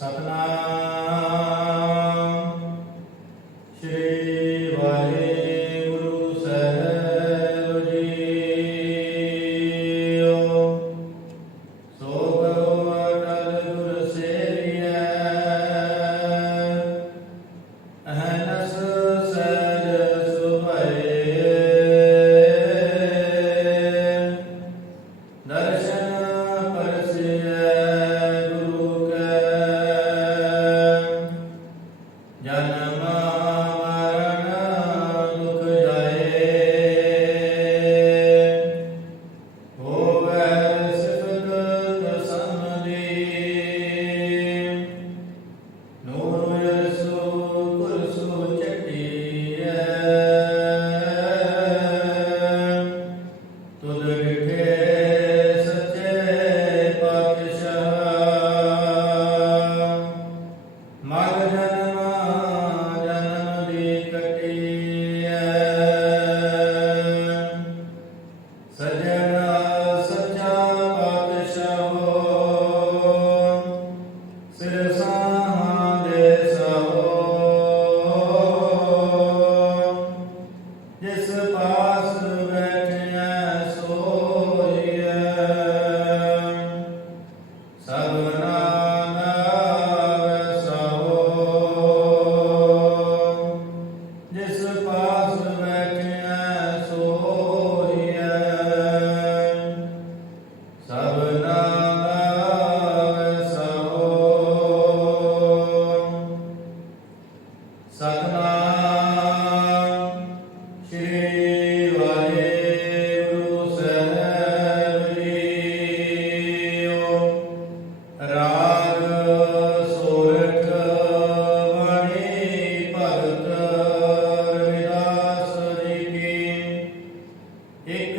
ਸਤਨਾਮ। ਪਾਸ ਬੈਠਿਆ एक